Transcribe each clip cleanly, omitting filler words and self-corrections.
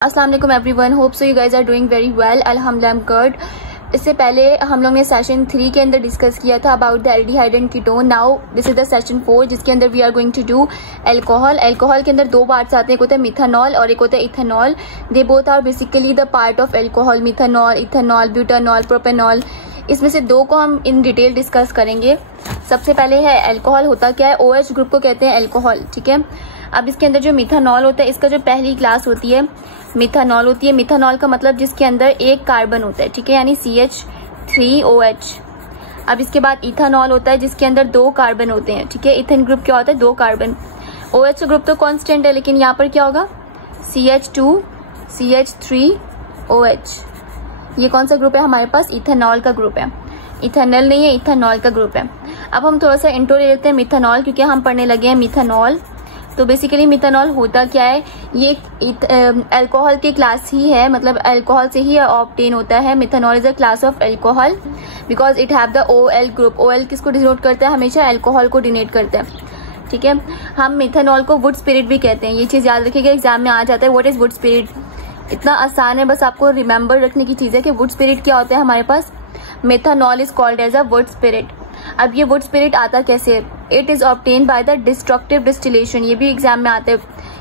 अस्सलाम वालेकुम everyone, hope so you guys are doing very well. अल्हम्दुलिल्लाह आई एम गुड। इससे पहले हम लोग ने सेशन 3 के अंदर डिस्कस किया था about the aldehyde and ketone. Now this is the session 4 जिसके अंदर we are going to do alcohol. Alcohol के अंदर दो पार्ट्स आते हैं, एक होता है मिथानॉल और एक होता है ethanol. They both are basically the part of alcohol, methanol, ethanol, butanol, propanol. इसमें से दो को हम इन डिटेल डिस्कस करेंगे। सबसे पहले है एल्कोहल होता क्या है। OH ग्रुप को कहते हैं एल्कोहल, ठीक है। अब इसके अंदर जो मिथानॉल होता है, इसका जो पहली क्लास होती है मिथानॉल होती है। मिथानॉल का मतलब जिसके अंदर एक कार्बन होता है, ठीक है, यानी CH3OH। अब इसके बाद इथानॉल होता है जिसके अंदर दो कार्बन होते हैं, ठीक है। इथेन ग्रुप क्या होता है, दो कार्बन। OH ग्रुप तो कांस्टेंट है, लेकिन यहाँ पर क्या होगा, CH2 CH3OH। ये कौन सा ग्रुप है हमारे पास, इथेनॉल का ग्रुप है। इथेनॉल नहीं है, इथेनॉल का ग्रुप है। अब हम थोड़ा सा इंट्रो ले लेते हैं मिथानॉल, क्योंकि हम पढ़ने लगे हैं मिथानॉल। तो बेसिकली मिथानॉल होता क्या है, ये अल्कोहल की क्लास ही है, मतलब अल्कोहल से ही ऑब्टेन होता है। Methanol is a class of alcohol because it have the OL group. OL किसको डिनोट करता है, हमेशा अल्कोहल को डिनोट करता है, ठीक है। हम मिथानॉल को वुड स्पिरिट भी कहते हैं, ये चीज याद रखिएगा, एग्जाम में आ जाता है। व्हाट इज वुड स्पिरिट, इतना आसान है, बस आपको रिमेंबर रखने की चीज है कि वुड स्पिरिट क्या होता है हमारे पास। Methanol is called as a wood spirit. अब ये वुड स्पिरिट आता कैसे है, it is obtain by the destructive distillation. ये भी एग्जाम में आते हैं,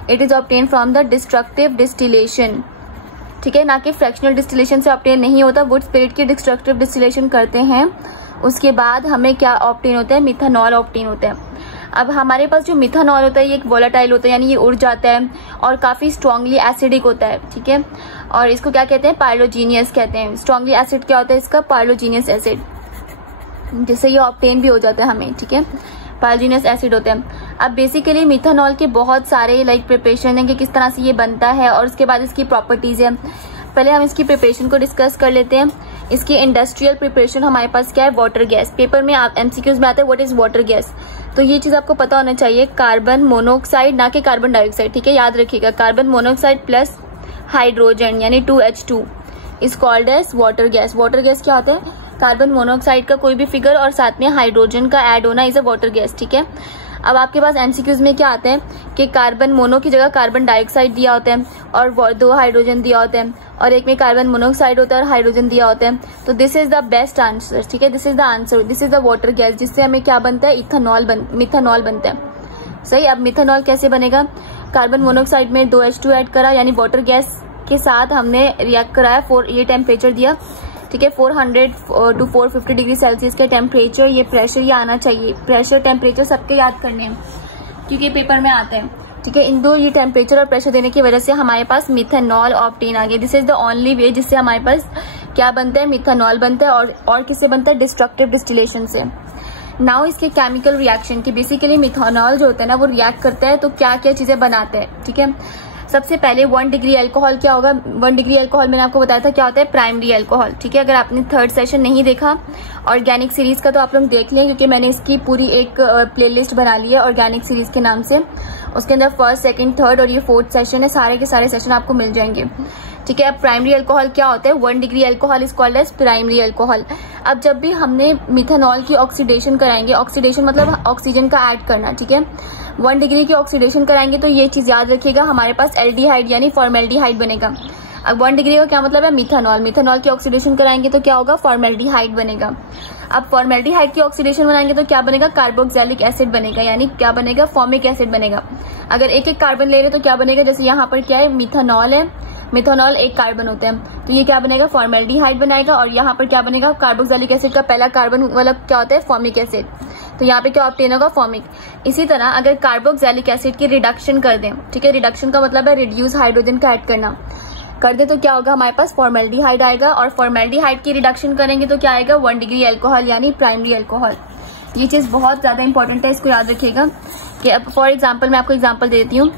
it is obtain from the destructive distillation, ठीक है, ना कि फ्रैक्शनल डिस्टिलेशन से ऑब्टेन नहीं होता। वुड स्पिरिट की डिस्ट्रक्टिव डिस्टिलेशन करते हैं, उसके बाद हमें क्या ऑब्टेन होता है, मिथानॉल ऑब्टेन होता है। अब हमारे पास जो मिथानॉल होता है ये एक वोलेटाइल होता है, यानी ये उड़ जाता है और काफी स्ट्रांगली एसिडिक होता है, ठीक है। और इसको क्या कहते हैं, पायरोजीनियस कहते हैं। स्ट्रांगली एसिड क्या होता है इसका, पायरोजीनियस एसिड, जिससे ये ऑब्टेन भी हो जाता है हमें, ठीक है, पायरोजीनियस एसिड होते हैं। अब बेसिकली मिथानॉल के बहुत सारे प्रिपरेशन है कि किस तरह से ये बनता है और उसके बाद इसकी प्रॉपर्टीज है। पहले हम इसकी प्रिपरेशन को डिस्कस कर लेते हैं। इसकी इंडस्ट्रियल प्रिपरेशन हमारे पास क्या है, वाटर गैस। पेपर में आप MCQs में आते हैं व्हाट इज वाटर गैस, तो ये चीज आपको पता होना चाहिए। कार्बन मोनोऑक्साइड, ना कि कार्बन डाइऑक्साइड, ठीक है, याद रखिएगा। कार्बन मोनोऑक्साइड प्लस हाइड्रोजन यानी 2H2 is called as water gas. Water gas क्या होता है, कार्बन मोनोऑक्साइड का कोई भी फिगर और साथ में हाइड्रोजन का ऐड होना इज अ वाटर गैस, ठीक है। अब आपके पास MCQs में क्या आते हैं कि कार्बन मोनो की जगह कार्बन डाइऑक्साइड दिया होता है और दो हाइड्रोजन दिया होता है, और एक में कार्बन मोनोऑक्साइड होता है और हाइड्रोजन दिया होता है। तो this is the best answer, ठीक है, this is the answer, this is the water gas, जिससे हमें क्या बनता है, मिथानॉल बनता है, सही। अब मिथानॉल कैसे बनेगा, कार्बन मोनोऑक्साइड में 2H2 ऐड करा, यानी वाटर गैस के साथ हमने रिएक्ट कराया, ये टेम्परेचर दिया, ठीक है, 400 to 450 डिग्री सेल्सियस के टेम्परेचर। ये प्रेशर ये आना चाहिए, प्रेशर टेम्परेचर सबके याद करने हैं क्योंकि पेपर में आता है, ठीक है। इन दो ये टेम्परेचर और प्रेशर देने की वजह से हमारे पास मिथानॉल ऑब्टेन आ गया। This is the only way जिससे हमारे पास क्या बनता है, मिथानॉल बनता है। और किससे बनता है, डिस्ट्रक्टिव डिस्टिलेशन से। नाउ इसके केमिकल रिएक्शन की, बेसिकली मिथानॉल जो होता है ना वो रिएक्ट करता है तो क्या क्या चीजें बनाते हैं, ठीक है। सबसे पहले 1 डिग्री अल्कोहल क्या होगा, 1 डिग्री अल्कोहल मैंने आपको बताया था क्या होता है, प्राइमरी अल्कोहल, ठीक है। अगर आपने 3rd सेशन नहीं देखा ऑर्गेनिक सीरीज का तो आप लोग देख लें, क्योंकि मैंने इसकी पूरी एक प्लेलिस्ट बना ली है ऑर्गेनिक सीरीज के नाम से। उसके अंदर 1st, 2nd, 3rd और ये 4th सेशन है, सारे के सारे सेशन आपको मिल जाएंगे, ठीक है। अब प्राइमरी अल्कोहल क्या होता है, 1 degree alcohol is called as primary alcohol. अब जब भी हमने मिथानॉल की ऑक्सीडेशन कराएंगे, ऑक्सीडेशन मतलब ऑक्सीजन का ऐड करना, ठीक है, 1 डिग्री की ऑक्सीडेशन कराएंगे तो ये चीज याद रखिएगा, हमारे पास एल्डिहाइड यानी फॉर्मेल्डिहाइड बनेगा। अब 1 डिग्री का क्या मतलब है, मिथानॉल। मिथानॉल की ऑक्सीडेशन कराएंगे तो क्या होगा, फॉर्मेल्डिहाइड बनेगा। अब फॉर्मेल्डिहाइड की ऑक्सीडेशन बनाएंगे तो क्या बनेगा, कार्बोक्सिलिक एसिड बनेगा, यानी क्या बनेगा, फॉर्मिक एसिड बनेगा। अगर एक एक कार्बन ले रहे तो क्या बनेगा, जैसे यहाँ पर क्या है, मिथानॉल है, मिथानॉल एक कार्बन होता है तो ये क्या बनेगा, फॉर्मेल्डिहाइड बनाएगा। और यहाँ पर क्या बनेगा, कार्बोक्सिलिक एसिड का पहला कार्बन वाला क्या होता है, फॉर्मिक एसिड, तो यहाँ पे क्या ऑब्टेन होगा, फॉर्मिक। इसी तरह अगर कार्बोक्सिलिक एसिड की रिडक्शन कर दें, ठीक है, रिडक्शन का मतलब है रिड्यूस हाइड्रोजन का ऐड करना, कर दे तो क्या होगा, हमारे पास फॉर्मेल्डिहाइड आएगा। और फॉर्मेल्डिहाइड की रिडक्शन करेंगे तो क्या आएगा, 1 डिग्री अल्कोहल यानी प्राइमरी अल्कोहल। ये चीज बहुत ज्यादा इंपॉर्टेंट है, इसको याद रखिएगा। कि अब फॉर एग्जाम्पल मैं आपको एग्जाम्पल दे देती हूँ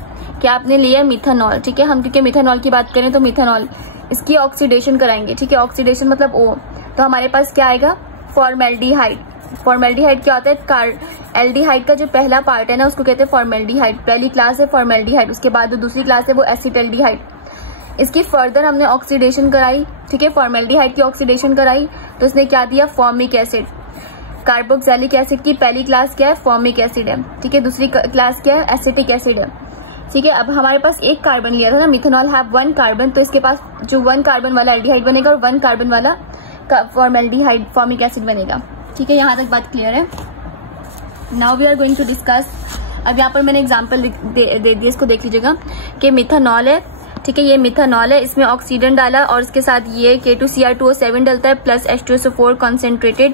कि आपने लिया मिथानॉल, ठीक है, हम क्योंकि मिथानॉल की बात करें तो मिथानॉल इसकी ऑक्सीडेशन कराएंगे, ठीक है, ऑक्सीडेशन मतलब O, तो हमारे पास क्या आएगा, फॉर्मेल्डिहाइड। फॉर्मेल्डिहाइड क्या होता है, एल्डिहाइड का जो पहला पार्ट है ना उसको कहते हैं फॉर्मेल्डिहाइड। पहली क्लास है फॉर्मेल्डिहाइड, उसके बाद जो दूसरी क्लास है वो एसिटल्डिहाइड। इसकी फर्दर हमने ऑक्सीडेशन कराई, ठीक है, फॉर्मेल्डिहाइड की ऑक्सीडेशन कराई तो इसने क्या दिया, फॉर्मिक एसिड। कार्बोक्सिलिक एसिड की पहली क्लास क्या है, फॉर्मिक एसिड है, ठीक है, दूसरी क्लास क्या है, एसिटिक एसिड है। ठीक है। अब हमारे पास एक कार्बन लिया था ना, मिथेनॉल हैव 1 कार्बन, तो इसके पास जो 1 कार्बन वाला एल्डिहाइड बनेगा और 1 कार्बन वाला फॉर्मेल्डिहाइड फॉर्मिक एसिड बनेगा। ठीक है, यहाँ तक बात क्लियर है। Now we are going to discuss. अब यहाँ पर मैंने एग्जाम्पल दे दिया, इसको देख लीजिएगा कि मिथेनॉल है। ठीक है, ये मिथेनॉल है, इसमें ऑक्सीडेंट डाला और इसके साथ ये K2Cr2O7 डलता है प्लस H2SO4 कॉन्सेंट्रेटेड।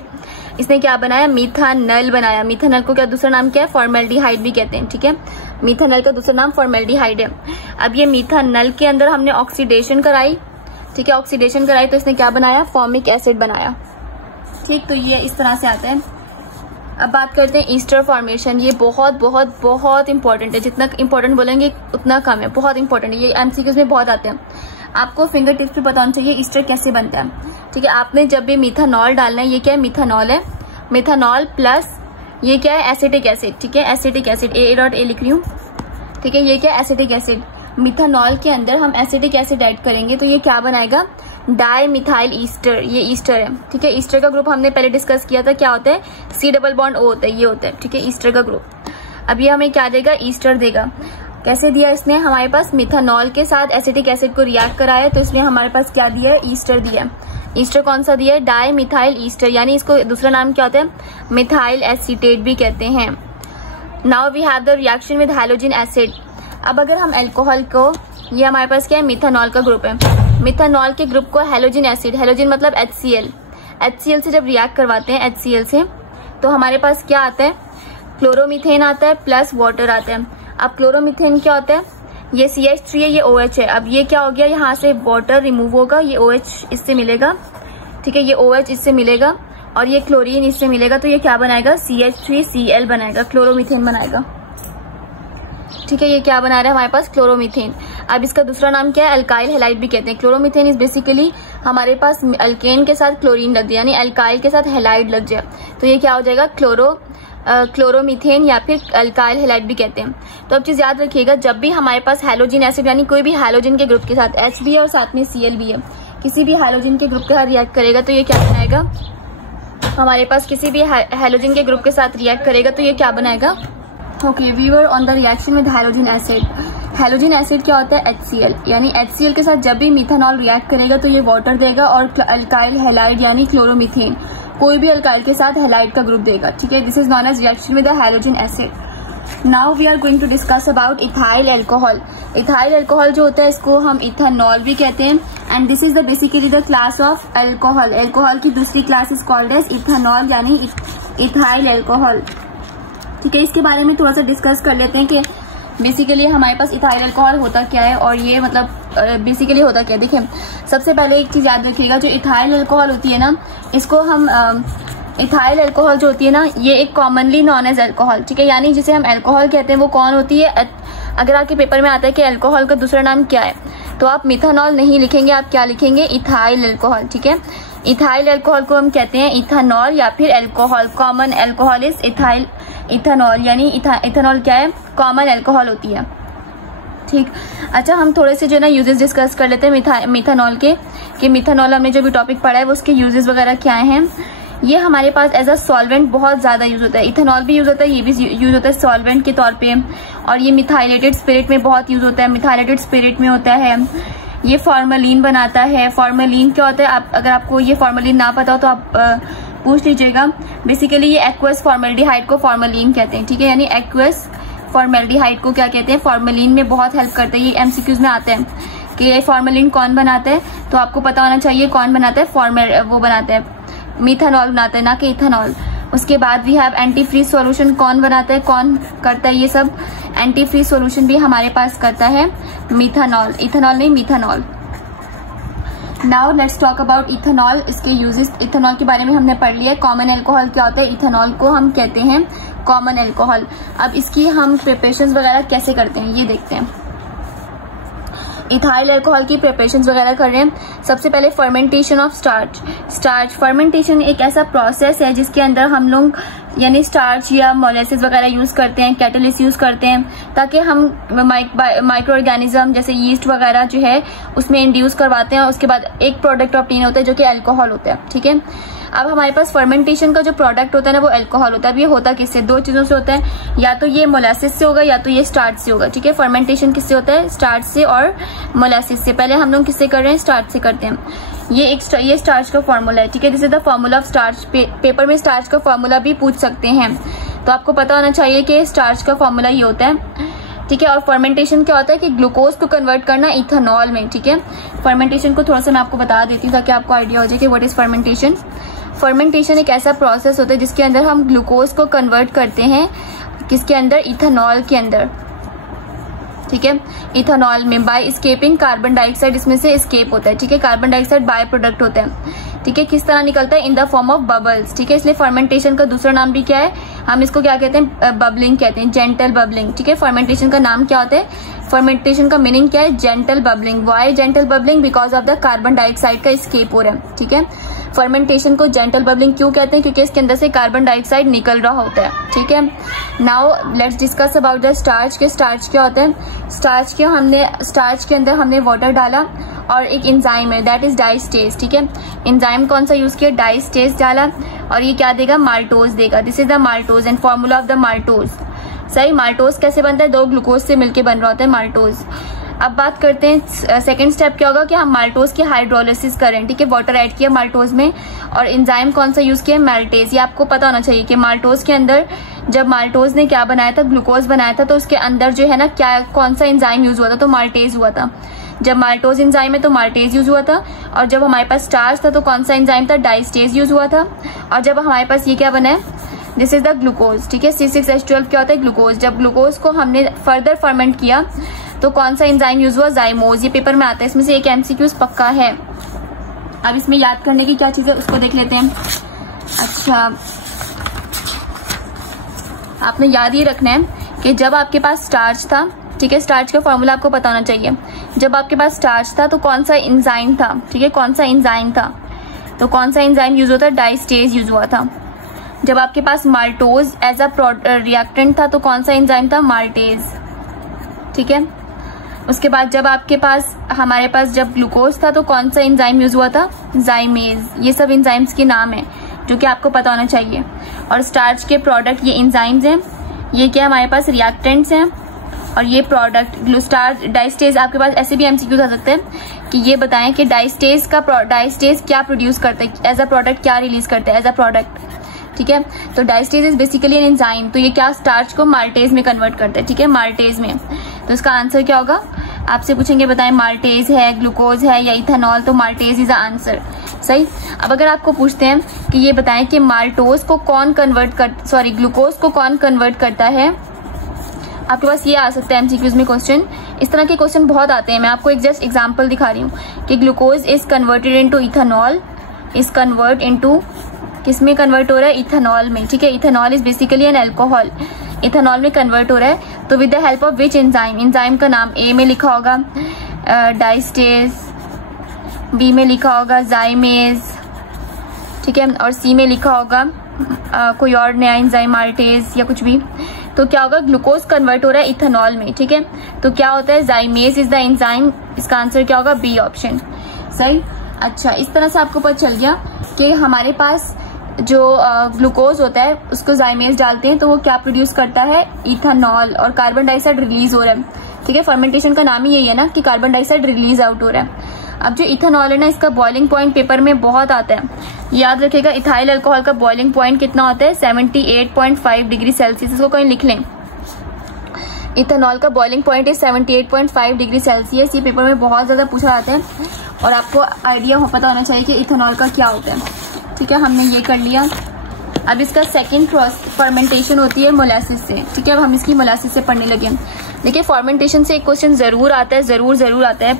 इसने क्या बनाया, मिथानल बनाया। मिथानल को क्या दूसरा नाम क्या है, फॉर्मेल्डिहाइड भी कहते हैं। ठीक है, मिथानल का दूसरा नाम फॉर्मेल्डिहाइड है। अब ये मिथानल के अंदर हमने ऑक्सीडेशन कराई। ठीक है, ऑक्सीडेशन कराई तो इसने क्या बनाया, फॉर्मिक एसिड बनाया। ठीक, तो ये इस तरह से आता है। अब बात करते हैं ईस्टर फॉर्मेशन। ये बहुत बहुत बहुत इंपॉर्टेंट है, जितना इंपॉर्टेंट बोलेंगे उतना कम है, बहुत इंपॉर्टेंट है। ये एमसीक्यूज में बहुत आते हैं, आपको फिंगर टिप्स पे पता होना चाहिए ईस्टर कैसे बनता है। ठीक है, आपने जब भी मिथानॉल डालना है, ये क्या है, मिथानॉल है, मिथानॉल प्लस ये क्या है, एसिटिक एसिड। ठीक है, एसिटिक एसिड, A लिख रही हूँ। ठीक है, ये क्या है, एसिटिक एसिड। मिथानॉल के अंदर हम एसिटिक एसिड ऐड करेंगे तो ये क्या बनाएगा, डाई मिथाइल ईस्टर। ये ईस्टर है। ठीक है, ईस्टर का ग्रुप हमने पहले डिस्कस किया था, क्या होता है, C+O होता है, ये होता है। ठीक है, ईस्टर का ग्रुप। अब ये हमें क्या देगा, ईस्टर देगा। कैसे दिया इसने, हमारे पास मिथानॉल के साथ एसिटिक एसिड को रिएक्ट कराया तो इसलिए हमारे पास क्या दिया है, ईस्टर दिया है। ईस्टर कौन सा दिया है, डाई मिथाइल ईस्टर, यानी इसको दूसरा नाम क्या होता है, मिथाइल एसीटेट भी कहते हैं। Now we have the reaction with halogen acid. अब अगर हम अल्कोहल को, ये हमारे पास क्या है, मिथानॉल का ग्रुप है, मिथानॉल के ग्रुप को हैलोजन एसिड, हैलोजन मतलब HCl से जब रिएक्ट करवाते हैं HCl से, तो हमारे पास क्या आता है, क्लोरोमीथेन आता है प्लस वाटर आता है। अब क्लोरोमीथेन क्या होता है, ये CH3 है, ये OH है। अब ये क्या हो गया, यहाँ से वाटर रिमूव होगा, ये OH इससे मिलेगा। ठीक है, ये OH इससे मिलेगा और ये क्लोरीन इससे मिलेगा, तो ये क्या बनाएगा, CH3Cl बनाएगा, क्लोरोमीथेन बनाएगा। ठीक है, ये क्या बना रहा है हमारे पास, क्लोरोमीथेन। अब इसका दूसरा नाम क्या है, अल्काइल हैलाइड भी कहते हैं। क्लोरोमीथेन इज बेसिकली हमारे पास अल्केन के साथ क्लोरीन लग जाए, यानी अल्काइल के साथ हैलाइड लग जाए, तो ये क्या हो जाएगा, क्लोरोमीथेन या फिर अल्काइल हैलाइड भी कहते हैं। तो अब चीज याद रखिएगा, जब भी हमारे पास हैलोजन एसिड यानी कोई भी हैलोजन के ग्रुप के साथ H भी है और साथ में Cl भी है, किसी भी हैलोजन के ग्रुप के साथ रिएक्ट करेगा तो ये क्या बनाएगा, हमारे पास किसी भी हैलोजन के ग्रुप के साथ रिएक्ट करेगा तो ये क्या बनाएगा। Okay, we were on the reaction with halogen acid. Halogen acid क्या होता है, HCl, यानी HCl के साथ जब भी मिथानॉल रिएक्ट करेगा तो ये वाटर देगा और अल्काइल हैलाइड यानी क्लोरोमीथेन, कोई भी अल्काइल के साथ हैलाइड का ग्रुप देगा। ठीक है, this is known as reaction with the halogen acid. Now we are going to discuss about ethyl alcohol. Ethyl alcohol जो होता है इसको हम इथानॉल भी कहते हैं, and this is the basically the class of alcohol. Alcohol की दूसरी class is called as ethanol यानी इथाइल अल्कोहल। ठीक है, इसके बारे में थोड़ा सा डिस्कस कर लेते हैं कि बेसिकली हमारे पास इथाइल अल्कोहल होता क्या है और ये मतलब बेसिकली होता क्या है। देखिए, सबसे पहले एक चीज याद रखिएगा, जो इथाइल अल्कोहल होती है ना, इसको हम इथाइल अल्कोहल जो होती है ना, ये एक कॉमनली नॉन एज अल्कोहल। ठीक है, यानी जिसे हम अल्कोहल कहते हैं वो कौन होती है, अगर आपके पेपर में आता है कि अल्कोहल का दूसरा नाम क्या है, तो आप मिथानॉल नहीं लिखेंगे, आप क्या लिखेंगे, इथाइल अल्कोहल। ठीक है, इथाइल अल्कोहल को हम कहते हैं इथानॉल या फिर alcohol. Common alcohol is ethanol, यानी इथानॉल क्या है, कॉमन अल्कोहल होती है। ठीक, अच्छा, हम थोड़े से जो ना यूजेस डिस्कस कर लेते हैं मिथानॉल के, कि मिथानॉल हमने जो भी टॉपिक पढ़ा है वो उसके यूजेस वगैरह क्या हैं। ये हमारे पास एज अ सॉल्वेंट बहुत ज्यादा यूज होता है, इथानॉल भी यूज होता है, ये भी यूज होता है सॉल्वेंट के तौर पे, और ये मिथाइलेटेड स्पिरिट में बहुत यूज होता है। मिथाइलेटेड स्पिरिट में होता है, ये फॉर्मेलिन बनाता है। फॉर्मेलिन क्या होता है, अगर आपको ये फॉर्मेलिन ना पता हो तो आप पूछ लीजिएगा। बेसिकली ये एक्वस फॉर्मेल्डिहाइड को फॉर्मेलिन कहते हैं। ठीक है, यानी एक्वस फॉर्मेल्डिहाइड को क्या कहते हैं, फॉर्मेलिन में बहुत हेल्प करते हैं। ये एमसीक्यूज में आते हैं कि फॉर्मेलिन कौन बनाता है, तो आपको पता होना चाहिए कौन बनाता है, वो बनाता है मिथानॉल बनाता है, ना कि इथानॉल। उसके बाद we have antifreeze solution, कौन बनाता है, कौन करता है ये सब, एंटी फ्रीज सॉल्यूशन भी हमारे पास करता है मिथानॉल, इथानॉल नहीं, methanol. Now let's talk about ethanol, इसके यूजेस। इथानॉल के बारे में हमने पढ़ लिया। कॉमन अल्कोहल क्या होता है, इथानॉल को हम कहते हैं कॉमन अल्कोहल। अब इसकी हम प्रिपरेशंस वगैरह कैसे करते हैं ये देखते हैं। इथाइल अल्कोहल की प्रिपरेशंस वगैरह कर रहे हैं। सबसे पहले फर्मेंटेशन ऑफ स्टार्च। फर्मेंटेशन एक ऐसा प्रोसेस है जिसके अंदर हम लोग यानी स्टार्च या मोलेसिस वगैरह यूज करते हैं, कैटलिस्ट यूज करते हैं, ताकि हम माइक्रो ऑर्गेनिज्म जैसे यीस्ट वगैरह जो है उसमें इंड्यूस करवाते हैं और उसके बाद एक प्रोडक्ट ऑब्टेन होता है जो कि अल्कोहल होता है। ठीक है, अब हमारे पास फर्मेंटेशन का जो प्रोडक्ट होता है ना वो अल्कोहल होता है। अब ये होता किससे, दो चीजों से होता है, या तो ये मोलासिस से होगा या तो ये स्टार्च से होगा। ठीक है, फर्मेंटेशन किससे होता है, स्टार्च से और मोलासिस से। पहले हम लोग किससे कर रहे हैं, स्टार्च से करते हैं। ये स्टार्च का फॉर्मूला है। ठीक है, this is the formula of starch. Paper में स्टार्च का फॉर्मूला भी पूछ सकते हैं, तो आपको पता होना चाहिए कि स्टार्च का फॉर्मूला ये होता है। ठीक है, और फर्मेंटेशन क्या होता है कि ग्लूकोज को कन्वर्ट करना इथेनॉल में। ठीक है, फर्मेंटेशन को थोड़ा सा मैं आपको बता देती हूँ ताकि आपको आइडिया हो जाए कि व्हाट इज फर्मेंटेशन। फर्मेंटेशन एक ऐसा प्रोसेस होता है जिसके अंदर हम ग्लूकोज को कन्वर्ट करते हैं, किसके अंदर, इथेनॉल के अंदर। ठीक है, इथेनॉल में बाय एस्केपिंग कार्बन डाइऑक्साइड, इसमें से एस्केप होता है। ठीक है, कार्बन डाइऑक्साइड बाय प्रोडक्ट होता है। ठीक है, किस तरह निकलता है, in the form of bubbles. ठीक है, इसलिए फर्मेंटेशन का दूसरा नाम भी क्या है, हम इसको क्या कहते हैं, बबलिंग कहते हैं, जेंटल बबलिंग। ठीक है, फर्मेंटेशन का नाम क्या होता है, फर्मेंटेशन का मीनिंग क्या है, gentle bubbling. Why gentle bubbling, because of the carbon dioxide का एस्केप हो रहा है। ठीक है, फर्मेंटेशन को जेंटल बबलिंग क्यों कहते हैं, क्योंकि इसके अंदर से कार्बन डाइऑक्साइड निकल रहा होता है। ठीक है, now let's discuss about the starch के स्टार्च क्या होता है। स्टार्च के अंदर हमने वाटर डाला और एक एंजाइम है, दैट इज डाइस्टेज। ठीक है, एंजाइम कौन सा यूज किया, डाइस्टेज डाला, और ये क्या देगा, माल्टोज देगा। This is the maltose and formula of the maltose. सही, माल्टोज कैसे बनता है, दो ग्लूकोज से मिलकर बन रहा होता है माल्टोज। अब बात करते हैं सेकंड स्टेप क्या होगा कि हम माल्टोज की हाइड्रोलिसिस करें। ठीक है, वाटर ऐड किया माल्टोज में और एंजाइम कौन सा यूज किया, मैल्टेज। ये आपको पता होना चाहिए कि माल्टोज के अंदर जब माल्टोज ने क्या बनाया था, ग्लूकोज बनाया था, तो उसके अंदर जो है ना क्या, कौन सा एंजाइम यूज हुआ था, तो माल्टेज हुआ था। जब माल्टोज एंजाइम है तो माल्टेज यूज हुआ था, और जब हमारे पास स्टार्च था तो कौन सा एंजाइम था, डाइस्टेज यूज हुआ था। और जब हमारे पास ये क्या बना है, दिस इज द ग्लूकोज। ठीक है, C6H12 क्या होता है, ग्लूकोज। जब ग्लूकोज को हमने फर्दर फर्मेंट किया तो कौन सा एंजाइम यूज हुआ, जाइमोज। ये पेपर में आता है, इसमें से एक MCQ पक्का है। अब इसमें याद करने की क्या चीज है उसको देख लेते हैं। अच्छा, आपने याद ये रखना है कि जब आपके पास स्टार्च था, ठीक है, स्टार्च का फॉर्मूला आपको पता होना चाहिए। जब आपके पास स्टार्च था तो कौन सा एंजाइम था, ठीक है, कौन सा एंजाइम था, तो कौन सा एंजाइम यूज होता है, डाइस्टेज यूज हुआ था। जब आपके पास माल्टोज एज अ रिएक्टेंट था तो कौन सा एंजाइम था, माल्टेज। ठीक है, उसके बाद जब आपके पास हमारे पास जब ग्लूकोज था तो कौन सा एंजाइम यूज हुआ था, जाइमेज। ये सब एंजाइम्स के नाम है जो कि आपको पता होना चाहिए। और स्टार्च के प्रोडक्ट ये एंजाइम्स हैं, ये क्या हमारे पास रिएक्टेंट्स हैं, और ये प्रोडक्ट ग्लूस्टार्च। डाइस्टेज आपके पास ऐसे भी MCQ आ सकते हैं कि ये बताएं कि डाइस्टेज क्या प्रोड्यूस करता है, एज अ प्रोडक्ट क्या रिलीज करता है एज अ प्रोडक्ट। ठीक है, तो diastase is basically an enzyme, तो ये क्या स्टार्च को माल्टेज में कन्वर्ट करता है। ठीक है, माल्टेज में। तो इसका आंसर क्या होगा, आपसे पूछेंगे बताएं माल्टेज है, ग्लूकोज है या इथेनॉल, तो माल्टेज इज द आंसर। सही। अब अगर आपको पूछते हैं कि ये बताएं कि माल्टोज को कौन ग्लूकोज को कौन कन्वर्ट करता है, आपके पास ये आ सकता है MCQs में क्वेश्चन। इस तरह के क्वेश्चन बहुत आते हैं, मैं आपको एक जस्ट एग्जांपल दिखा रही हूँ कि glucose is converted into ethanol, is convert into, किसमें कन्वर्ट हो रहा है, इथेनॉल में। ठीक है, ethanol is basically an alcohol, ethanol में कन्वर्ट हो रहा है। तो with the help of which enzyme, enzyme का नाम A में लिखा होगा डाइस्टेज, B में लिखा होगा जाइमेज, ठीक है, और C में लिखा होगा कोई और नया एंजाइम माल्टेज या कुछ भी। तो क्या होगा, ग्लूकोज कन्वर्ट हो रहा है इथेनॉल में। ठीक है, तो क्या होता है, जाइमेज इज द एंजाइम। इसका आंसर क्या होगा, B ऑप्शन। सही। अच्छा, इस तरह से आपको पता चल गया कि हमारे पास जो ग्लूकोज होता है उसको जाइमेज डालते हैं तो वो क्या प्रोड्यूस करता है, इथेनॉल, और कार्बन डाइऑक्साइड रिलीज हो रहा है। ठीक है, फर्मेंटेशन का नाम ही यही है ना कि कार्बन डाइऑक्साइड रिलीज आउट हो रहा है। अब जो इथेनॉल है ना, इसका बॉइलिंग पॉइंट पेपर में बहुत आता है, याद रखिएगा। इथाइल अल्कोहल का बॉइलिंग पॉइंट कितना होता है, 78.5 डिग्री सेल्सियस। इसको कहीं लिख लें, इथेनॉल का boiling point is 78.5 degree Celsius. ये पेपर में बहुत ज्यादा पूछा जाता है और आपको आइडिया पता होना चाहिए कि इथेनॉल का क्या होता है। ठीक है, हमने ये कर लिया। अब इसका सेकंड फर्मेंटेशन होती है मोलासिस से। ठीक है, अब हम इसकी मोलासिस से पढ़ने लगे। देखिए, फर्मेंटेशन से एक क्वेश्चन जरूर आता है, जरूर आता है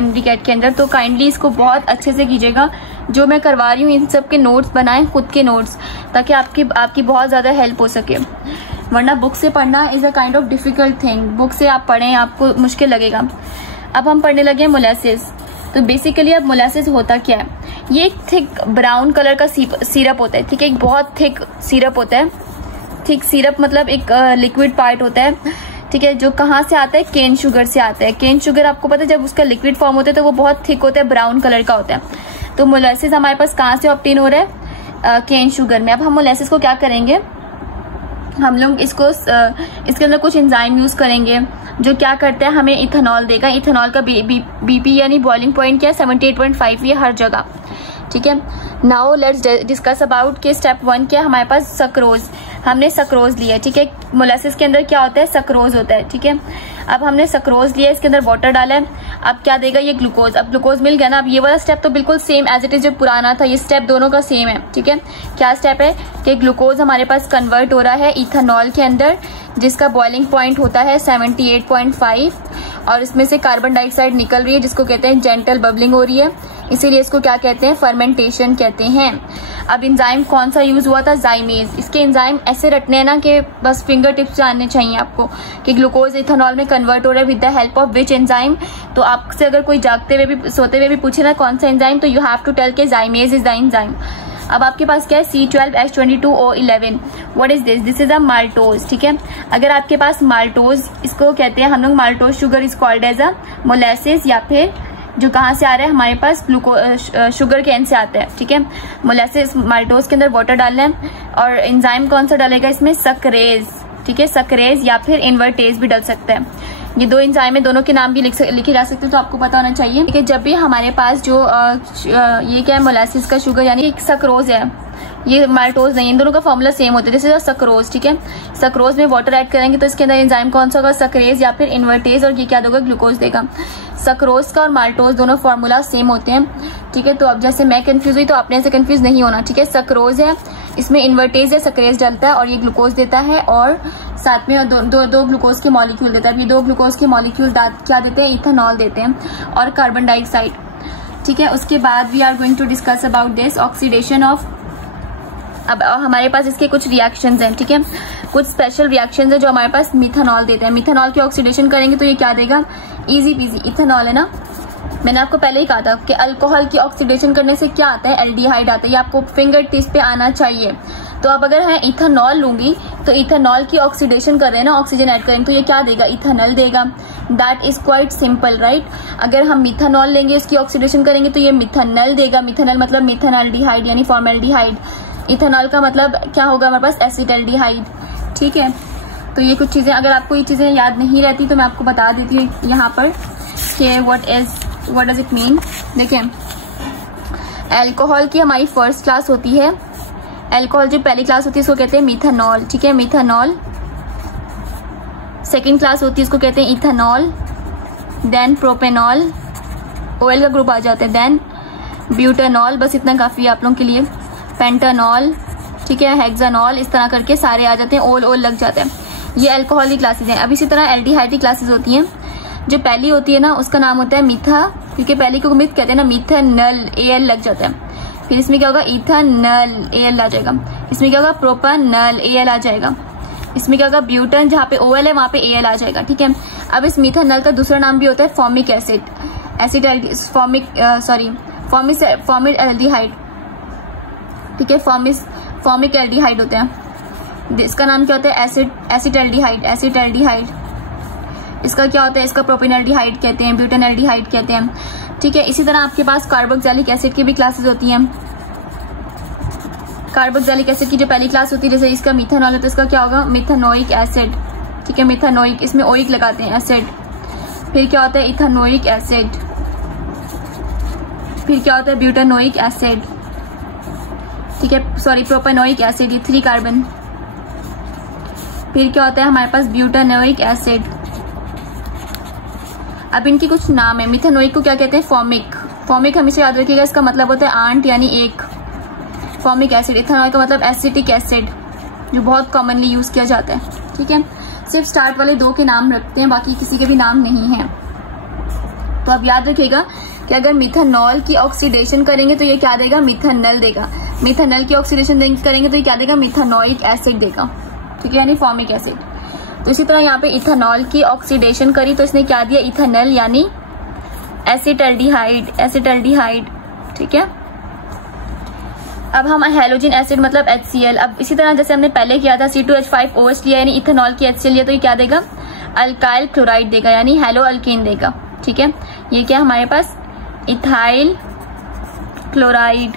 MD कैट के अंदर, तो काइंडली इसको बहुत अच्छे से कीजिएगा। जो मैं करवा रही हूँ इन सब के नोट्स बनाएं, खुद के नोट्स, ताकि आपकी बहुत ज्यादा हेल्प हो सके। वरना बुक से पढ़ना is a kind of difficult thing. Book से आप पढ़ें आपको मुश्किल लगेगा। अब हम पढ़ने लगे मोलासिस। तो बेसिकली अब मोलासिस होता क्या है, ये एक थिक ब्राउन कलर का सिरप होता है। ठीक है, एक बहुत थिक सिरप होता है। थिक सिरप मतलब एक लिक्विड पार्ट होता है। ठीक है, जो कहाँ से आता है, केन शुगर से आता है। केन शुगर आपको पता है जब उसका लिक्विड फॉर्म होता है तो वो बहुत थिक होता है, ब्राउन कलर का होता है। तो मोलासिस हमारे पास कहाँ से ऑब्टेन हो रहा है, केन शुगर में। अब हम मोलेसिस को क्या करेंगे, हम लोग इसको इसके अंदर कुछ एंजाइम यूज करेंगे जो क्या करते हैं, हमें इथेनॉल देगा। इथेनॉल का बीपी यानी बॉइलिंग पॉइंट क्या है, 78.5, ये हर जगह, ठीक है। नाउ लेट्स डिस्कस अबाउट के स्टेप 1 क्या है, हमारे पास सक्रोज, हमने सक्रोज लिया, ठीक है। मोलेसिस के अंदर क्या होता है, सक्रोज होता है, ठीक है। अब हमने सक्रोज लिया, इसके अंदर वाटर डाला है, अब क्या देगा ये ग्लूकोज। अब ग्लूकोज मिल गया ना। अब ये वाला स्टेप तो बिल्कुल सेम एज इट इज जो पुराना था, ये स्टेप दोनों का सेम है, ठीक है। क्या स्टेप है कि ग्लूकोज हमारे पास कन्वर्ट हो रहा है इथेनॉल के अंदर, जिसका बॉइलिंग पॉइंट होता है 78.5, और इसमें से कार्बन डाइऑक्साइड निकल रही है जिसको कहते हैं जेंटल बबलिंग हो रही है, इसीलिए इसको क्या कहते हैं, फर्मेंटेशन कहते हैं। अब एंजाइम कौन सा यूज हुआ था, जाइमेज। इसके एंजाइम ऐसे रटने हैं ना कि बस फिंगर टिप्स जानने चाहिए आपको कि ग्लूकोज इथेनॉल में कन्वर्ट हो रहा है with the help of which enzyme. तो आपसे अगर कोई जागते हुए भी सोते हुए भी पूछे ना कौन सा एंजाइम, तो यू हैव टू टेल के जाइमेज इज द एंजाइम। अब आपके पास क्या है, C12H22O11, what is this, this is a maltose, ठीक है। अगर आपके पास माल्टोज, इसको कहते हैं हम लोग maltose sugar is called as a molasses, या फिर जो कहाँ से आ रहा है हमारे पास शुगर केन से आता है, ठीक है। मोलेसिस माल्टोज के अंदर वाटर डालना है, और एंजाइम कौन सा डालेगा इसमें, सक्रेज, ठीक है। सक्रेज या फिर इन्वर्टेज भी डल सकता है। ये दो एंजाइम है, दोनों के नाम भी लिखे जा सकते हैं, तो आपको पता होना चाहिए कि जब भी हमारे पास जो ये क्या है, मोलेसिस का शुगर यानी सक्रोज है, ये माल्टोज नहीं, इन दोनों का फॉर्मूला सेम होता है, जैसे सक्रोज, ठीक है। सक्रोज में वाटर ऐड करेंगे तो इसके अंदर एंजाइम कौन सा होगा, सक्रेज या फिर इन्वर्टेज, और ये क्या देगा, ग्लूकोज देगा। सक्रोज का और माल्टोज दोनों फॉर्मूला सेम होते हैं, ठीक है। तो अब जैसे मैं कंफ्यूज हुई तो आपने ऐसे कंफ्यूज नहीं होना, ठीक है। सक्रोज है, इसमें इन्वर्टेज या सक्रेज डलता है और ये ग्लूकोज देता है, और साथ में दो ग्लूकोज के मॉलिक्यूल देता है। ये 2 ग्लूकोज के मॉलिक्यूल क्या देते हैं, इथेनॉल देते हैं और कार्बन डाइऑक्साइड, ठीक है। उसके बाद we are going to discuss about this oxidation of. अब हमारे पास इसके कुछ रिएक्शंस हैं, ठीक है। कुछ स्पेशल रिएक्शंस है जो हमारे पास मिथेनॉल देते हैं। मिथेनॉल की ऑक्सीडेशन करेंगे तो ये क्या देगा, इजी पीजी, इथेनॉल है ना। मैंने आपको पहले ही कहा था कि अल्कोहल की ऑक्सीडेशन करने से क्या आता है, एल्डिहाइड आता है। ये आपको फिंगर टिप्स पे आना चाहिए। तो अब अगर मैं इथेनॉल लूंगी तो इथेनॉल की ऑक्सीडेशन कर रहे हैं ना, ऑक्सीजन ऐड करेंगे तो ये क्या देगा, इथेनॉल देगा। That is quite simple, right. अगर हम मिथेनॉल लेंगे, इसकी ऑक्सीडेशन करेंगे तो ये मिथेनॉल देगा। मिथेनॉल मतलब मिथेनॉल्डिहाइड यानी फॉर्मल्डिहाइड। इथेनॉल का मतलब क्या होगा हमारे पास, एसिटल्डिहाइड, ठीक है। तो ये कुछ चीजें, अगर आपको ये चीजें याद नहीं रहती तो मैं आपको बता देती हूँ यहाँ पर कि व्हाट डज इट मीन। देखिए, अल्कोहल की हमारी फर्स्ट क्लास होती है, अल्कोहल जो पहली क्लास होती है इसको कहते हैं मिथेनॉल, ठीक है, मिथेनॉल। सेकेंड क्लास होती है इसको कहते हैं इथेनॉल, देन प्रोपेनॉल, ऑयल का ग्रुप आ जाता है, देन ब्यूटेनॉल, बस इतना काफी है आप लोगों के लिए, पेंटानॉल, ठीक है, हेक्सानॉल, इस तरह करके सारे आ जाते हैं, ओल लग जाते हैं। ये अल्कोहल की क्लासेस हैं। अब इसी तरह एल्डिहाइड की क्लासेस होती हैं। जो पहली होती है ना उसका नाम होता है मीथा, क्योंकि पहली को मिथ कहते हैं ना, मिथेनॉल, एल लग जाता है। फिर इसमें क्या होगा, इथेनॉल, एल आ जाएगा। इसमें क्या होगा, प्रोपेनॉल, एल आ जाएगा। इसमें क्या होगा, ब्यूटेन, जहाँ पे ओएल है वहां पे एल आ जाएगा, ठीक है। अब इस मिथेनॉल का दूसरा नाम भी होता है फॉर्मिक एसिड, फॉर्मिक एल्डिहाइड, ठीक है, फॉर्मिक एल्डिहाइड होते हैं। इसका नाम क्या होता है, एसिटल्डिहाइड। इसका क्या होता है, इसका प्रोपेनल्डिहाइड कहते हैं, ब्यूटेनल्डिहाइड कहते हैं, ठीक है। इसी तरह आपके पास कार्बोक्सिलिक एसिड की भी क्लासेस होती हैं। कार्बोक्सिलिक एसिड की जो पहली क्लास होती है, जैसे इसका मिथेनॉल है तो इसका क्या होगा, मिथेनोइक एसिड, ठीक है, मिथेनोइक, इसमें ओइक लगाते हैं, एसिड। फिर क्या होता है, इथेनोइक एसिड। फिर क्या होता है, ब्यूटेनोइक एसिड, ठीक है, सॉरी, प्रोपेनोइक एसिड, ये 3 कार्बन। फिर क्या होता है हमारे पास, ब्यूटेनोइक एसिड। अब इनकी कुछ नाम है। मिथेनोइक को क्या कहते हैं, फॉर्मिक हमेशा याद रखिएगा, इसका मतलब होता है आंट यानी एक, फॉर्मिक एसिड। इथेनॉल का मतलब एसिटिक एसिड, जो बहुत कॉमनली यूज किया जाता है, ठीक है। सिर्फ स्टार्ट वाले 2 के नाम रखते हैं, बाकी किसी के भी नाम नहीं है। तो अब याद रखिएगा कि अगर मिथेनॉल की ऑक्सीडेशन करेंगे तो ये क्या देगा, मिथेनॉल देगा। मिथेनॉल की ऑक्सीडेशन करेंगे तो ये क्या देगा, मिथेनोइक एसिड देगा, ठीक है, यानी फॉर्मिक एसिड। तो इसी तरह यहाँ पे इथेनॉल की ऑक्सीडेशन करी तो इसने क्या दिया, इथेनॉल यानी एसिटल्डिहाइड, ठीक है। अब हम हैलोजन एसिड मतलब HCl। अब इसी तरह जैसे हमने पहले किया था, C2H5OH लिया यानी इथेनॉल की HCl लिया तो ये क्या देगा, अल्काइल क्लोराइड देगा, यानी हेलो अल्केन देगा, ठीक है। ये क्या हमारे पास, इथाइल क्लोराइड।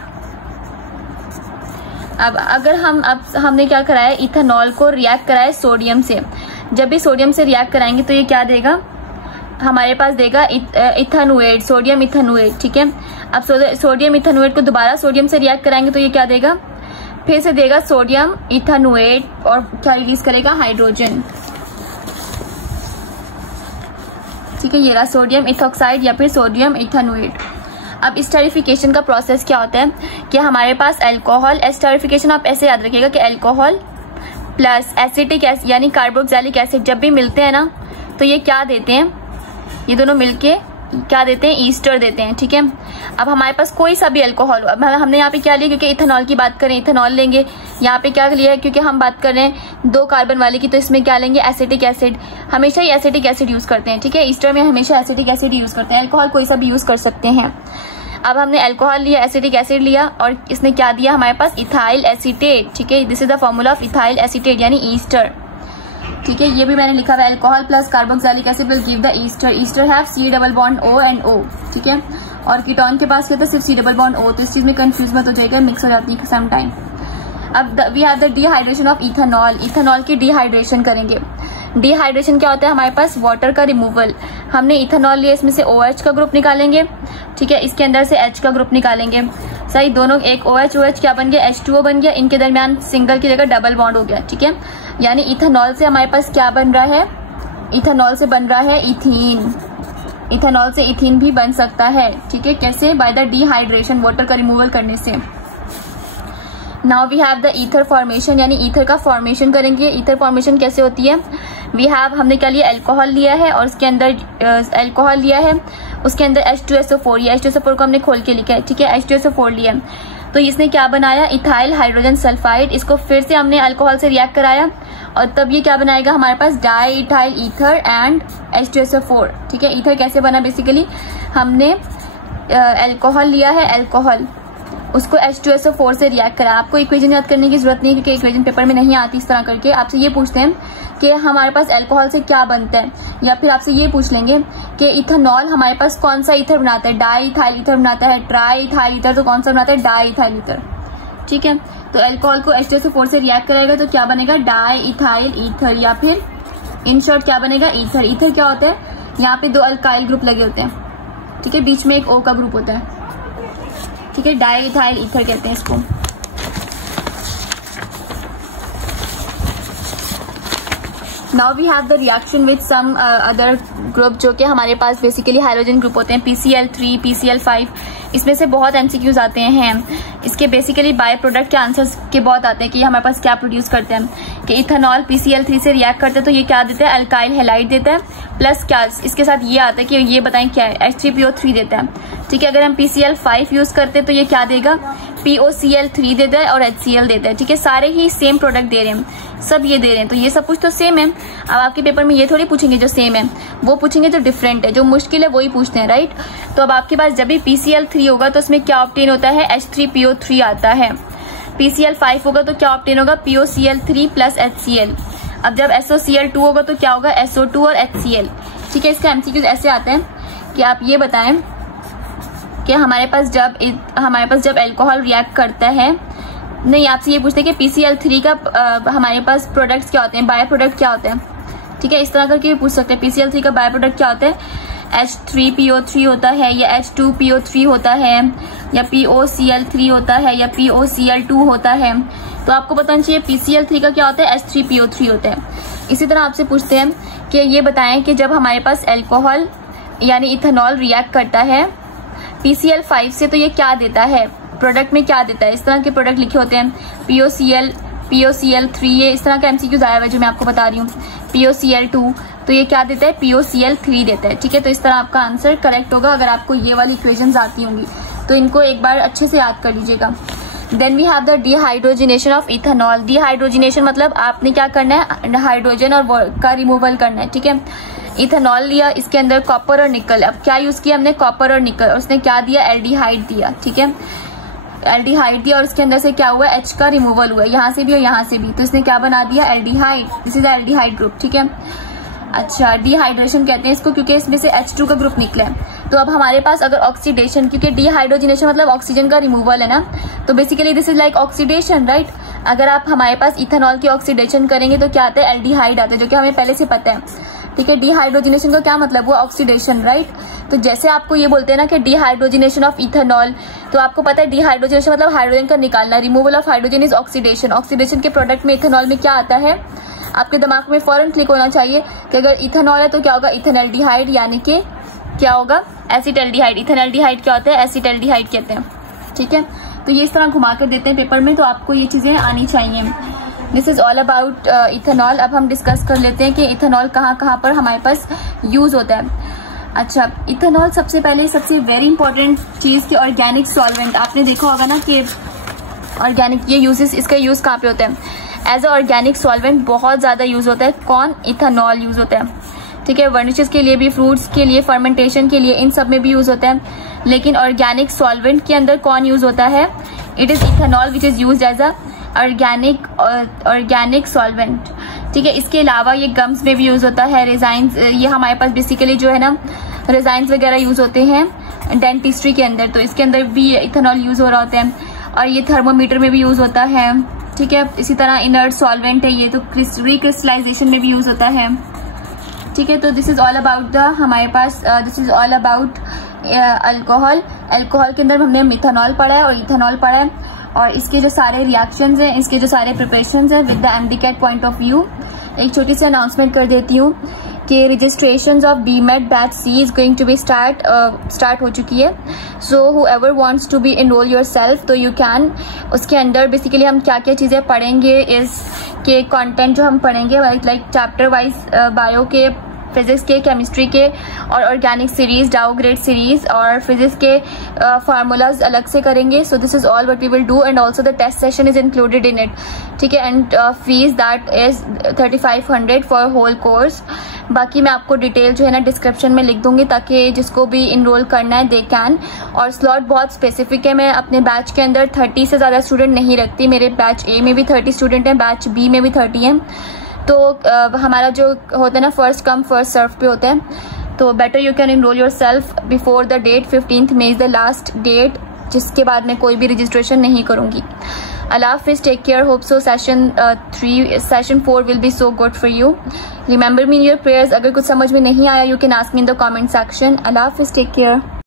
अब अगर हमने क्या कराया, इथेनॉल को रिएक्ट कराया सोडियम से। जब भी सोडियम से रिएक्ट कराएंगे तो ये क्या देगा, हमारे पास देगा इथेनोएट, सोडियम इथेनोएट। ठीक है, अब सोडियम इथेनोएट को दोबारा सोडियम से रिएक्ट कराएंगे तो ये क्या देगा, फिर से देगा सोडियम इथेनोएट और क्या रिलीज करेगा, हाइड्रोजन। ठीक है, ये रहा सोडियम इथॉक्साइड या फिर सोडियम इथेनोएट। अब एस्टरिफिकेशन का प्रोसेस क्या होता है कि हमारे पास अल्कोहल, एस्टरिफिकेशन आप ऐसे याद रखिएगा कि अल्कोहल प्लस एसिटिक एसिड यानी कार्बोक्सिलिक एसिड जब भी मिलते हैं ना तो ये क्या देते हैं, ये दोनों मिलके क्या देते हैं, ईस्टर देते हैं। ठीक है, अब हमारे पास कोई सा भी अल्कोहल हो, अब हमने यहाँ पे क्या लिया, क्योंकि इथेनॉल की बात करें इथेनॉल लेंगे, यहाँ पे क्या लिया है क्योंकि हम बात कर रहे हैं 2 कार्बन वाले की, तो इसमें क्या लेंगे, एसिटिक एसिड। हमेशा ही एसिटिक एसिड यूज करते हैं। ठीक है, ईस्टर में हमेशा एसिटिक एसिड यूज करते हैं, अल्कोहल कोई सा भी यूज कर सकते हैं। अब हमने अल्कोहल लिया, एसिटिक एसिड लिया और इसने क्या दिया हमारे पास, इथाइल एसीटेट। ठीक है, this is the formula of ethyl acetate यानी ईस्टर। ठीक है, ये भी मैंने लिखा हुआ है, alcohol plus carboxylic acid will give the Easter. Easter have C double bond O and O। ठीक है, और कीटोन के पास क्या था, सिर्फ C डबल बॉन्ड O, तो इस चीज में कंफ्यूज मत हो जाएगा, मिक्स हो जाती है सम टाइम। अब we have the dehydration of ethanol, ethanol की डिहाइड्रेशन करेंगे। डिहाइड्रेशन क्या होता है, हमारे पास वाटर का रिमूवल। हमने इथेनॉल लिया, इसमें से OH का ग्रुप निकालेंगे। ठीक है, इसके अंदर से H का ग्रुप निकालेंगे। सही, दोनों एक OH क्या बन गया, H2O बन गया, इनके दरमियान सिंगल की जगह डबल बॉन्ड हो गया। ठीक है, यानी इथेनॉल से हमारे पास क्या बन रहा है, इथेनॉल से बन रहा है इथीन। इथेनॉल से इथीन भी बन सकता है। ठीक है, कैसे, बाय द डिहाइड्रेशन, वाटर का रिमूवल करने से। Now we have the ether formation, यानी ईथर का फॉर्मेशन करेंगे। ईथर फॉर्मेशन कैसे होती है, वी हैव, हमने क्या लिया, अल्कोहल लिया है और उसके अंदर अल्कोहल लिया है, उसके अंदर H2SO4, ये H2SO4 को हमने खोल के लिखा है। ठीक है, H2SO4 लिया, तो इसने क्या बनाया, इथाइल हाइड्रोजन सल्फाइड। इसको फिर से हमने अल्कोहल से रिएक्ट कराया और तब ये क्या बनाएगा हमारे पास, diethyl ether and H2SO4। ठीक है, ईथर कैसे बना, बेसिकली हमने अल्कोहल लिया है, अल्कोहल उसको H2SO4 से रिएक्ट करा। आपको इक्वेशन याद करने की जरूरत नहीं है क्योंकि इक्वेशन पेपर में नहीं आती इस तरह करके। आपसे ये पूछते हैं कि हमारे पास अल्कोहल से क्या बनता है, या फिर आपसे ये पूछ लेंगे कि इथेनॉल हमारे पास कौन सा ईथर बनाता है, डाई इथाइल ईथर बनाता है, ट्राई इथाइल ईथर, तो कौन सा बनाता है, डाई इथाइल ईथर। ठीक है, तो अल्कोहल को H2SO4 से रिएक्ट कराएगा तो क्या बनेगा, डाई इथाइल ईथर, या फिर इन शॉर्ट क्या बनेगा, ईथर। ईथर क्या होता है, यहाँ पे 2 अल्काइल ग्रुप लगे होते हैं। ठीक है, बीच में एक O का ग्रुप होता है। ठीक है, डाई इथाइल ईथर कहते हैं इसको। Now we have the reaction with some other group, जो कि हमारे पास बेसिकली हाइड्रोजन ग्रुप होते हैं, PCl3, PCl5। इसमें से बहुत MCQs आते हैं। इसके बेसिकली बाय प्रोडक्ट के आंसर्स के बहुत आते हैं कि हमारे पास क्या प्रोड्यूस करते हैं, कि इथेनॉल PCl3 से रिएक्ट करते हैं तो ये क्या देता है, अल्काइल हैलाइड देता है, प्लस क्या इसके साथ ये आता है कि ये बताएं क्या है, H3PO3 देता है। ठीक है, अगर हम PCl5 यूज करते हैं तो ये क्या देगा, POCl3 देता है और HCl देता है। ठीक है, सारे ही सेम प्रोडक्ट दे रहे हैं, सब ये दे रहे हैं, तो ये सब कुछ तो सेम है। अब आपके पेपर में ये थोड़ी पूछेंगे जो सेम है, वो पूछेंगे जो डिफरेंट है, जो मुश्किल है वही पूछते हैं, राइट। तो अब आपके पास जब भी PCl3 होगा तो उसमें क्या ऑब्टेन होता है, H3PO3 आता है। PCl5 होगा तो क्या ऑब्टेन होगा, POCl3 प्लस HCl। अब जब SOCl2 होगा तो क्या होगा, SO2 और HCl। ठीक है, इसका MCQ ऐसे आते हैं कि आप ये बताएं कि हमारे पास जब अल्कोहल रिएक्ट करता है, नहीं आपसे ये पूछते हैं कि PCl3 का हमारे पास प्रोडक्ट्स क्या होते हैं, बाय प्रोडक्ट क्या होते हैं। ठीक है, इस तरह करके भी पूछ सकते हैं, PCl3 का बाय प्रोडक्ट क्या होता है, H3PO3 होता है, या H2PO3 होता है, या POCl3 होता है, या POCl2 होता है। तो आपको बताना चाहिए PCl3 का क्या होता है, H3PO3 होता है। इसी तरह आपसे पूछते हैं कि ये बताएं कि जब हमारे पास अल्कोहल यानी इथेनॉल रिएक्ट करता है PCl5 से तो ये क्या देता है, प्रोडक्ट में क्या देता है। इस तरह के प्रोडक्ट लिखे होते हैं, POCl3, ये इस तरह का MCQs आया हुआ है जो मैं आपको बता रही हूँ। POCl2 तो ये क्या देता है, POCl3 देता है। ठीक है, तो इस तरह आपका आंसर करेक्ट होगा अगर आपको ये वाली इक्वेशंस आती होंगी तो इनको एक बार अच्छे से याद कर लीजिएगा। Then we have the dehydrogenation of ethanol. Dehydrogenation मतलब आपने क्या करना है, हाइड्रोजन और का रिमूवल करना है। ठीक है, इथेनॉल लिया, इसके अंदर कॉपर और निकल, अब क्या यूज किया हमने, कॉपर और निकल, और उसने क्या दिया, एल्डिहाइड दिया। ठीक है, एल्डिहाइड दिया और उसके अंदर से क्या हुआ, H का रिमूवल हुआ, यहाँ से भी और यहाँ से भी, तो इसने क्या बना दिया, aldehyde. This is aldehyde group. ठीक है, अच्छा डिहाइड्रेशन कहते हैं इसको क्योंकि इसमें से H2 का ग्रुप निकला है। तो अब हमारे पास अगर ऑक्सीडेशन, क्योंकि डिहाइड्रोजनेशन मतलब ऑक्सीजन का रिमूवल है ना, तो basically this is like oxidation, right. अगर आप हमारे पास इथेनॉल की ऑक्सीडेशन करेंगे तो क्या आता है, एल्डिहाइड आता है, जो कि हमें पहले से पता है, ठीक है। डिहाइड्रोजनेशन का क्या मतलब, वो ऑक्सीडेशन, राइट। तो जैसे आपको ये बोलते हैं ना कि डिहाइड्रोजनेशन ऑफ इथेनॉल, तो आपको पता है डिहाइड्रोजनेशन मतलब हाइड्रोजन का निकालना, removal of hydrogen is oxidation. Oxidation के प्रोडक्ट में इथेनॉल में क्या आता है, आपके दिमाग में फौरन क्लिक होना चाहिए कि अगर इथेनॉल है तो क्या होगा, इथेनॉल्डिहाइड, यानी कि क्या होगा, एसिटल्डिहाइड। इथेनॉल्डिहाइड क्या होता है, एसिटल्डिहाइड कहते हैं, ठीक है। तो ये इस तरह घुमा कर देते हैं पेपर में, तो आपको ये चीजें आनी चाहिए। This is all about ethanol. अब हम डिस्कस कर लेते हैं कि इथेनॉल कहाँ कहाँ पर हमारे पास यूज होता है। अच्छा, इथेनॉल सबसे पहले सबसे वेरी इंपॉर्टेंट चीज की ऑर्गेनिक सॉल्वेंट। आपने देखा होगा ना कि ऑर्गेनिक ये यूजेस, इसका यूज कहाँ पे होता है, एज अ ऑर्गेनिक सॉल्वेंट बहुत ज्यादा यूज होता है। कौन, इथेनॉल यूज होता है, ठीक है। वर्निशेस के लिए भी, फ्रूट्स के लिए, फर्मेंटेशन के लिए, इन सब में भी यूज होता है। लेकिन ऑर्गेनिक सॉल्वेंट के अंदर कौन यूज होता है, it is ethanol which is use as a organic solvent, ठीक है। इसके अलावा ये गम्स में भी यूज होता है, रेजाइंस, ये हमारे पास बेसिकली जो है ना रेजाइंस वगैरह यूज होते हैं डेंटिस्ट्री के अंदर, तो इसके अंदर भी इथेनॉल यूज हो रहा होता है। और ये थर्मोमीटर में भी यूज होता है, ठीक है। इसी तरह इनर्ट सॉल्वेंट है ये, तो रिक्रिस्टलाइजेशन में भी यूज होता है, ठीक है। तो this is all about the हमारे पास this is all about alcohol. Alcohol के अंदर हमने मिथेनॉल पढ़ा है और इथेनॉल पढ़ा है, और इसके जो सारे रिएक्शंस हैं, इसके जो सारे प्रिपरेशंस हैं with the MDCAT point of view. एक छोटी सी अनाउंसमेंट कर देती हूँ कि registration of BMAT batch C is going to be start हो चुकी है। So whoever wants to be enrol yourself, तो यू कैन। उसके अंदर बेसिकली हम क्या क्या चीज़ें पढ़ेंगे, इस के कंटेंट जो हम पढ़ेंगे लाइक चैप्टर वाइज बायो के, फिजिक्स के, केमिस्ट्री के, और organic series, dow grade series, और फिजिक्स के फार्मूलाज अलग से करेंगे। So this is all what we will do, and also the test session is included in it, ठीक है। And fees that is 3500 for whole course. बाकी मैं आपको डिटेल जो है ना डिस्क्रिप्शन में लिख दूंगी, ताकि जिसको भी इनरोल करना है दे कैन। और स्लॉट बहुत स्पेसिफिक है, मैं अपने बैच के अंदर 30 से ज़्यादा स्टूडेंट नहीं रखती। मेरे बैच ए में भी 30 स्टूडेंट हैं, बैच बी में भी 30 हैं। तो हमारा जो होता है ना फर्स्ट कम फर्स्ट सर्व पे होता है, तो better you can enroll yourself before the date. 15th May is the last date, जिसके बाद मैं कोई भी रजिस्ट्रेशन नहीं करूंगी। अल्लाह हाफिज़, take care, hope so session 4 will be so good for you. Remember me in your prayers. अगर कुछ समझ में नहीं आया, you can ask me in the comment section. अल्लाह हाफिज़, टेक केयर।